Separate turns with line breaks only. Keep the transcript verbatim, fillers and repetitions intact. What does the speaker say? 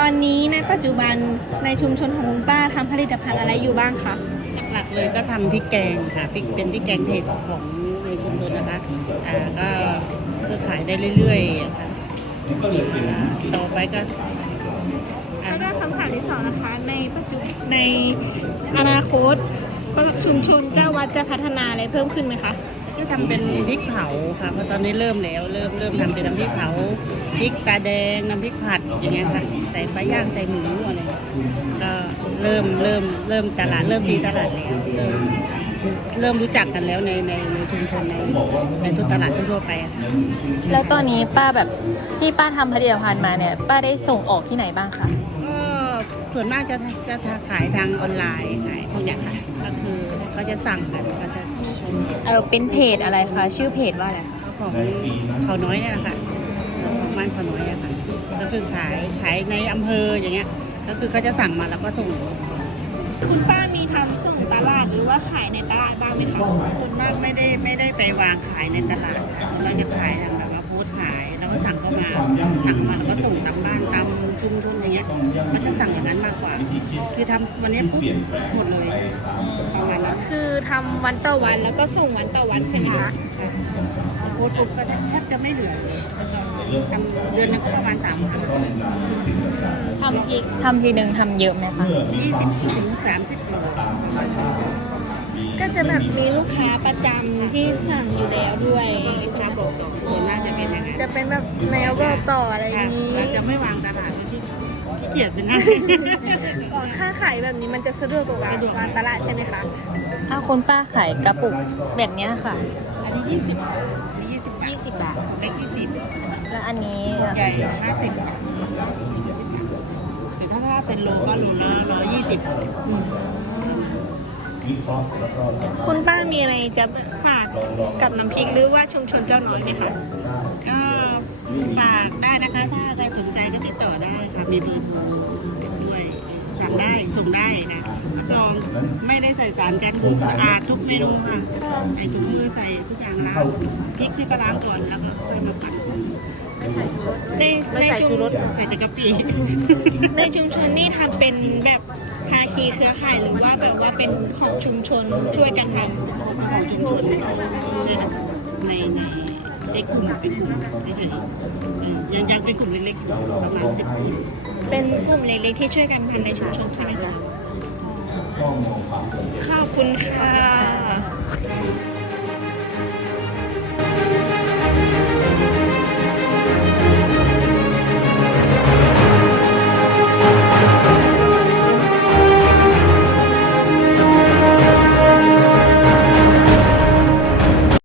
อนนี้ในปัจจุบันในชุมชนของคุณป้าทำผลิตภัณฑ์อะไรอยู่บ้างคะ
หลักเลยก็ทำพริกแกงค่ะพริกเป็นพริกแกงเผ็ดของในชุมชนนะคะอ่าก็ก็ขายได้เรื่อยๆอะค่ะต่อไปก็อ่า
แล้วก็คำถามที่สองนะคะในปัจจุบันในอนาคตชุมชนเจ้าวัดจะพัฒนาอะไรเพิ่มขึ้นไหมคะ
ก็ทำเป็นพริกเผาค่ะเพราะตอนนี้เริ่มแล้วเริ่มเริ่มทำเป็นน้ำพริกเผาพริกตาแดงน้ำพริกผัดอย่างเงี้ยค่ะใส่ปลาย่างใส่หมูอะไรก็เริ่มเริ่มเริ่มตลาดเริ่มดีตลาดแล้วเริ่มเริ่มรู้จักกันแล้วในในในชุมชนในในทุกตลาดทั่วไปอะค่ะ
แล้วตอนนี้ป้าแบบที่ป้าทำผลิตภัณฑ์มาเนี่ยป้าได้ส่งออกที่ไหนบ้างคะ
ก็ส่วนมากจะจะขายทางออนไลน์ขายพวกเนี้ยค่ะก็คือเขาจะสั่งกันก็จะ
เออเป็นเพจอะไรคะชื่อเพจว่าอะไรคะ
ของเขาน้อยเนี่ยแหละค่ะของบ้านเขาน้อยอะค่ะก็คือขายขายในอำเภออย่างเงี้ยก็คือเขาจะสั่งมาแล้วก็ส่ง
คุณป้ามีทำส่งตลาดหรือว่าขายในตลาดบ้างไหมคะ
ส่วนมากไม่ได้ไม่ได้ไปวางขายในตลาดค่ะเราจะขายทางแบบว่าโพสต์ขายแล้วก็สั่งเข้ามาสั่งมาแล้วก็ส่งตามบ้านตามชุมชนอย่างเงี้ยเขาจะสั่งอย่างนั้นมากกว่า คือทำวันนี้ปุ๊บหมดเลยประมาณนั้น
คือทำวันต่อวันแล้วก็ส่งวันต่อวันใช่ไหมคะ
โพสต์ปุ๊บก็แทบจะไม่เหลือทำเดือนนึงก็ประมาณสามครั้ง
ทำทีทำทีหนึ่งทำเยอะไหมคะ
ยี่สิบถึงสามสิบโล
ก็จะแบบมีลูกค้าประจำที่สั่งอยู่แล้วด้วย
ถ้าบอกต่อส่วนมากจะเป็นอย่างนั้น
จะเป็นแบบแนวบอกต่ออะไรอย่างนี้
เราจะไม่วางตลาดโดยที่ขี้เกียจไปนั่ง
ก่อนค่าขายแบบนี้มันจะสะดวกกว่าวางตลาดใช่ไหมคะ
ถ้าคุณป้าขายกระปุกแบบเนี้ยค่ะ
อันนี้ยี่สิบอันนี้ยี่สิบบาท
ยี่สิบบาท
เล็กยี่สิบ
แล้วอันนี้
ใหญ่ห้าสิบแต่ถ้าถ้าเป็นโลก็โลละร้อยยี่สิบ
คุณป้ามีอะไรจะฝากกับน้ำพริกหรือว่าชุมชนเจ้าน้อยไหมคะ
ก็ฝากได้นะคะถ้าใครสนใจก็ติดต่อได้ค่ะมีเบอร์โทรด้วยสั่งได้ส่งได้ค่ะรับรองไม่ได้ใส่สารกันบูดสะอาดทุกเมนูค่ะใส่ถุงมือใส่ทุกอย่างล้างพริกนี่ก็ล้างก่อนแล้วก็ค่อยมาปั่น
ในในชุม
ใส่แต่กะปิ
ในชุมชนนี่ทำเป็นแบบภาคีเครือข่ายหรือว่าแบบว่าเป็นของชุมชนช่วยกันท
ของชุมชนใช่ไหมในในในกลุ่มเป็นกลุ่มเฉยๆเออยังยังเป็นกลุ่มเล็กๆอยู่ประมาณสิบคน
ำเป็นกลุ่มเล็กๆที่ช่วยกันทำในชุมชนใช่ไหมคะขอบคุณค่ะ